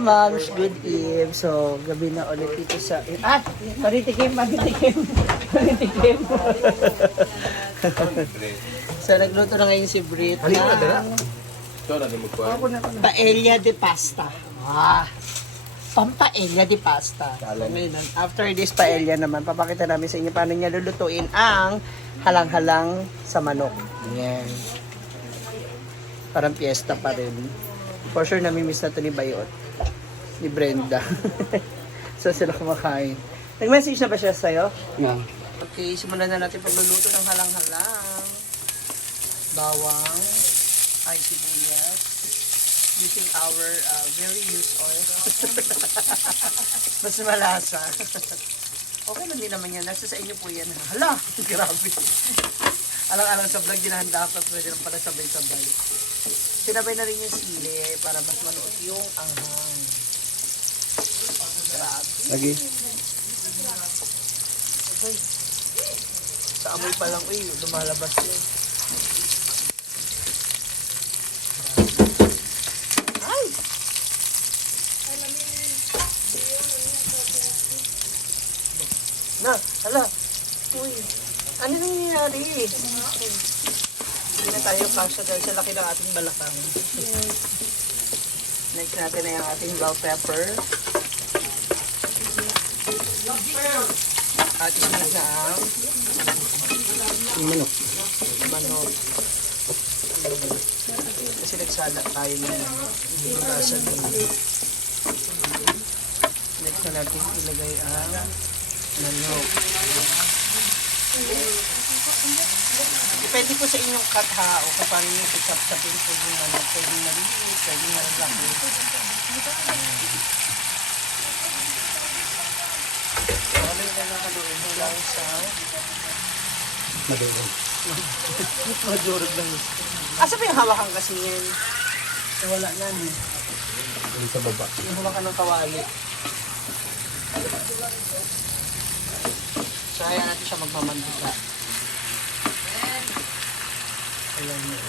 Mams, good eve. So, gabi na ulit dito sa... Maritikim. So, nagluto na ngayon si Brit ng paella de pasta. Pampaella de pasta. So, ngayon, after this paella naman, papakita namin sa inyo paano niya lulutuin ang halang-halang sa manok. Yan. Parang piyesta pa rin. For sure, namimiss na ito ni Bayot. Ni Brenda. So, sila kumakain. Nag-message na ba siya sa'yo? Yeah. Okay, simulan na natin pagluluto ng halang-halang. Bawang. Ay, sibuyas. Using our very used oil. Mas malasa. Okay lang din naman yan. Nasa sa inyo po yan. Hala! Grabe. Alang-alang sa vlog, dinahanda ako. Pwede lang pala sabay-sabay. Sinabay na rin yung sili para mas manuot yung anghang. Grabe. Lagi. Okay. Sa amoy pa lang, lumalabas yun. Ay! Na, hala. Uy, ano nangyayari? Hindi na tayo kasya dahil sa laki ng ating balakang. Next natin na yung ating bell pepper. At isunod na ang Manok. manok. Kasi nagsala tayo ng hinugasan nila. Next na natin ilagay ang manok. Depende po sa inyong cut ha, o kung paano nyo chop-chopin po yung manok. Pwedeng maliit, pwedeng malaki. Ano yung nakakaluin mo lang sa... Madurog. Madurog lang. Asa pa yung hawakan kasi yan? Wala na eh. Yung sa baba. Yung hawakan ng kawali. So, ayan natin siya magmamandika. Ayan yun.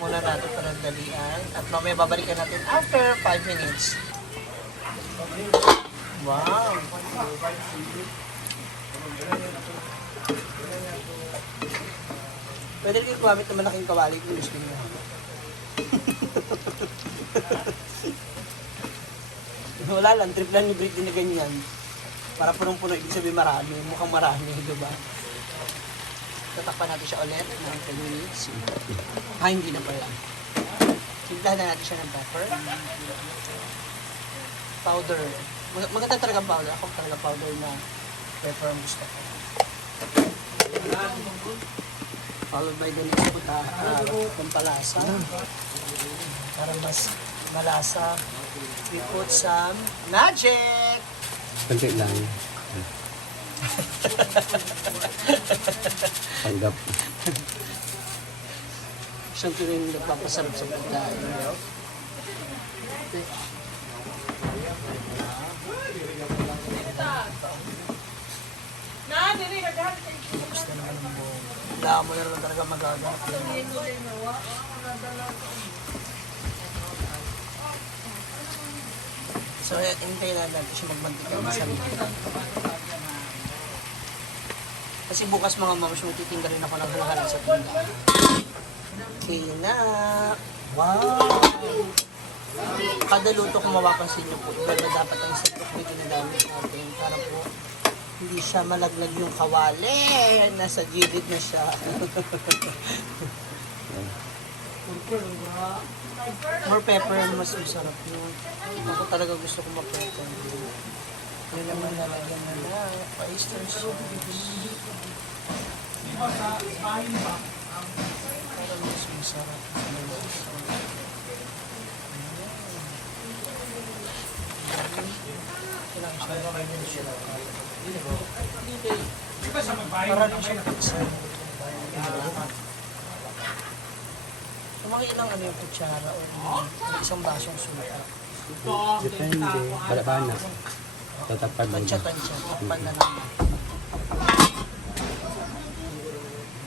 Muna natin panandalian. At mamaya babalikan natin after 5 minutes. Wow! Pwede rin gumamit ng malaking kawali kung gusto nyo. Wala lang, trip lang ni Britney na ganyan. Para punong-puno, ibig sabihin marami. Mukhang marami, diba? Tatakpan natin siya ulit ng 10 minutes. Hindi na pala. Simplahan na natin siya ng pepper. Powder. Maganda talaga powder. Ako talaga powder na pepper ang gusto ko. Followed by the little pampalasa. Para mas malasa. We put some magic! Kanti lang. Tanggap. Siyempre rin nagpapasarap sa pagkain. Gusto naman mo. Wala mo na naman talaga magagamit. So, hintayin lang natin siya magmantika ng sarili. Kasi bukas mga mams, magtitinda rin ako ng halahalang sa tinda. Okay na. Wow! Kada luto kung mapapansin niyo po, iba na dapat ang setup na ginagamit natin para po hindi siya malaglag yung kawali. Nasa gilid na siya. More pepper, mas masarap yun. Ako talaga gusto ko ma-pepper. Yun naman nalagyan na na. Pa-Easter sauce. Para mas masarap. Para lang siya makikisay. So, mga ilang ano yung kutsara o isang basong suka. Depende. Bala-bala. Tatapad mo. Tansya-tansya. Takpan na naman.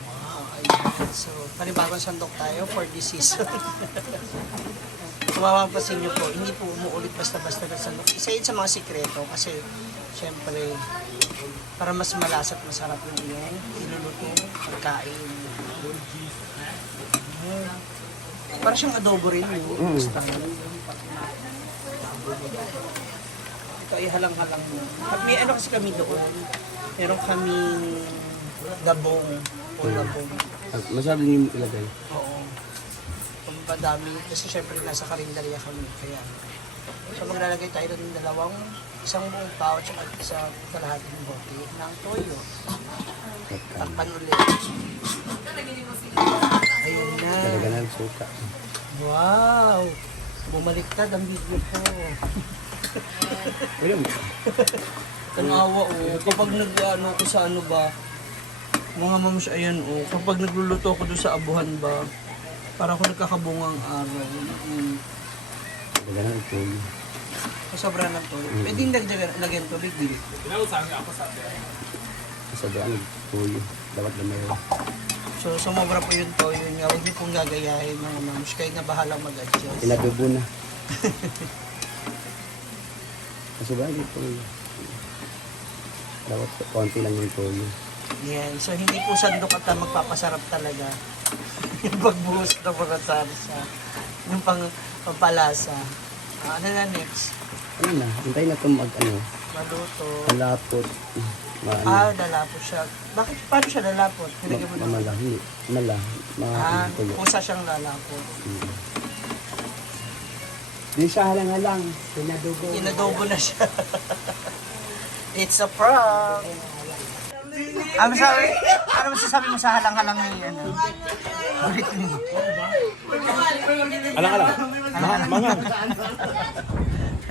Wow, ayan. So, panibagong sandok tayo for this season. Kung mapapansin nyo po, hindi po umuulit basta-basta ng sandok. Isa yun sa mga sikreto kasi syempre para mas malasa at masarap yung inyong ilulutong pagkain. Para siyang adobo rin yung basta. Ito ay halang-halang mo. At may ano kasi kami doon. Meron kaming gabong o gabong. Masabi niyo ilagay. Oo. Kung madami, kasi syempre nasa karinderya kami. Kaya, so maglalagay tayo ng isang buong pouch at isang kalahating bote ng toyo. Takpan ulit. Ayun na. Talaga na suka. Wow! Bumaliktad ang video ko. Pwede mo. Tanawa kapag nag-ano ko sa ano ba, mga mams, ayan kapag nagluluto ako doon sa abuhan ba, para ako nagkakabungang araw. Talaga na ito. Sobra ng toyo. Pwede yung lagyan tubig, Bill. Sabihan tuyo. Dapat na meron. So, sumobra po yung toyo niya. Huwag niyo pong gagayahin mga mams. Kayo na bahalang mag-adjust. Pinadubo na. Masabihan yung tuyo. Dapat konti lang yung tuyo. Yan. So, hindi po sandok at magpapasarap talaga. Yung pagbuhos ng mga sarsa. Yung pampalasa. Ano na next? Ano na? Hintayin na ito Maluto. malapot. Lalapot siya. Bakit? Paano siya lalapot? Nilagyan mo na. Mamalahi. Tuyo. Kusa siyang lalapot. Di siya halang-halang. Pinadubo. Inadobo na siya. It's a prank! I'm sorry. Ano masasabi mo sa halang-halang ni ano? Halang-halang. Mangang.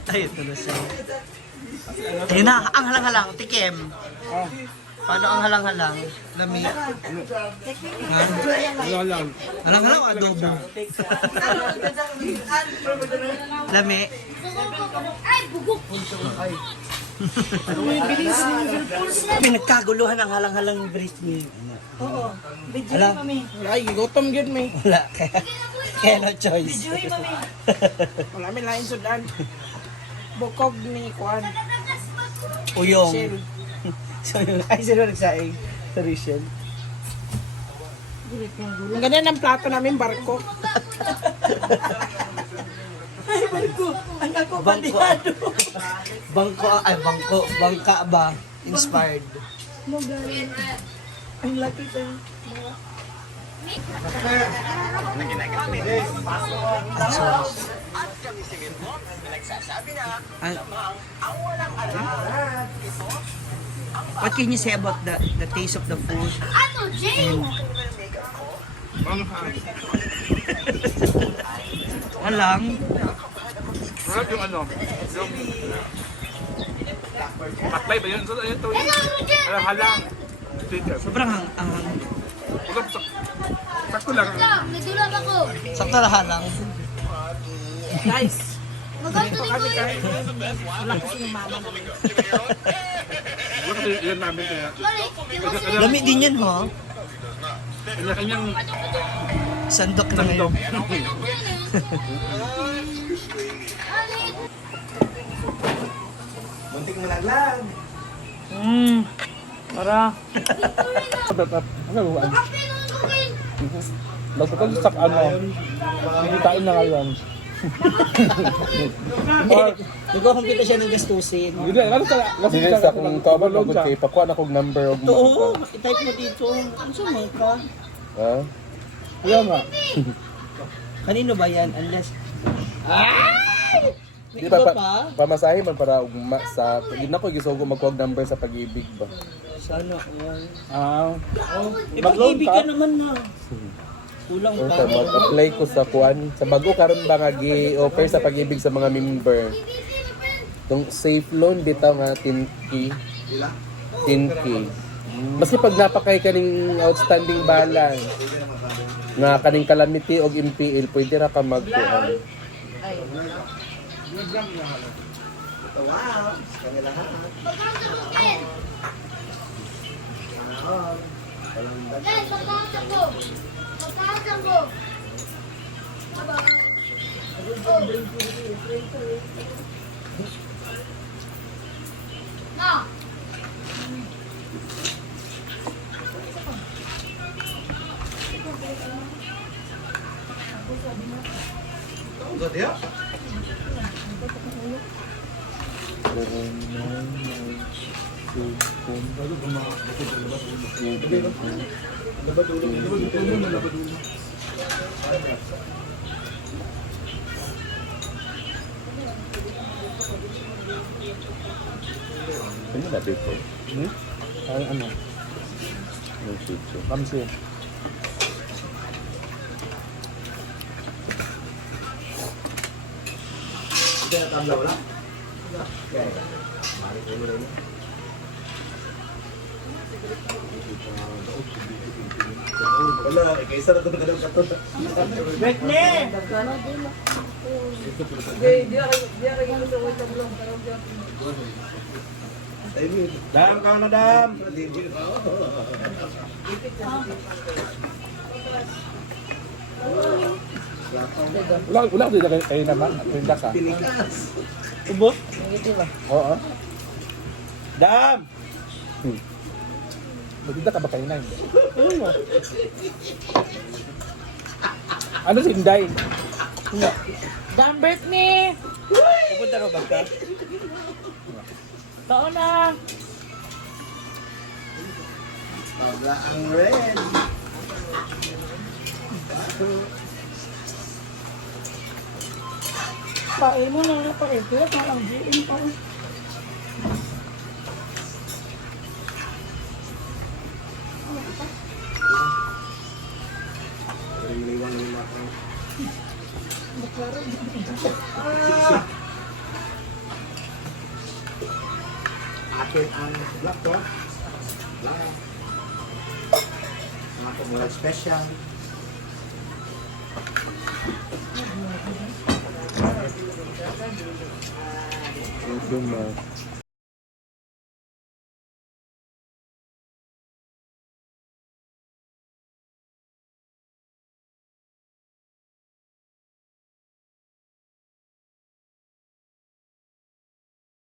Ay, ito na siya. Ayun na, ang halang-halang. Tikim. Paano ang halang-halang? Lami. Halang-halang. Halang-halang o adobo? Lami. Ay, bugok! Pinagkaguluhan ang halang-halang ni Britney. Oo, video Alam? mami. Ay, gutom yun, may. Wala. Kaya no choice. Video mami. Wala may lain sudan. Bukog ni Kwan. Uyong. So, ay, sino nagsaing? Sa Rachel. Ang ganyan ang plato namin, barko. Ay, barko. Ang ako Bangko. bandihado. Bangka ba? Inspired. Mo galing. Ang laki ta. What can you say about the taste of the food? Ano, Jay? Walang. Sarap yung ano, yung maklay ba yun? So, ayun to, Ano, Jay? halang. Chicken. Sobrang ang Sakto lang. Nagdulap ako. sakto na halang. Nice. Maganda rin ko yun. Wala kasi yung mama namin. Wala kasi yun namin kaya. Sorry. Lami din yan, ho. Kanya-kanyang Sandok na sandok. ngayon. Para. Ano ba? Kape nung cooking. Basta ko sa ano, kikitain na ngayon. Nagkukumpita siya ng gastusin. Hindi, ano sa Dili sa kung kaban mo gud kay pakuha na kog number og Oo, i-type mo dito. Ano sa mga ka? Ha? Kaya nga. Kanino ba yan? Unless... Ay! May Di iba ba pa? pamasahe man para ugma sa gid na ko gisugo magkuha og number sa pag-ibig ba. Sana all. Mag-load Pag-ibig ka? ka naman na. Kulang Or pa. sa mag-apply ko sa kuan sa bago karon ba nga gi-offer sa pag-ibig sa mga member. Tong safe loan bitaw nga 10k. 10k. Maski pag napakay kaning outstanding balance nga kaning calamity og MPL pwede ra ka magkuhan. Guys, pagkakas ako. Saan ko? Na. Ano ba dito? Ay, ano? Yung sitio. Kamsi. Dam, kau na dam! Wala ko dito kayo naman. Pinda ka. Ubo? Oo. Dam! Maganda ka ba kayo na? Ano si Inday? Dan Brittany! Pupunta ka ba ka? Taon na! Pabla ang red! Pae mo na pa ito. Parang buin pa. Akin ang black to. Black. Mga pumulat special. Thank you, ma.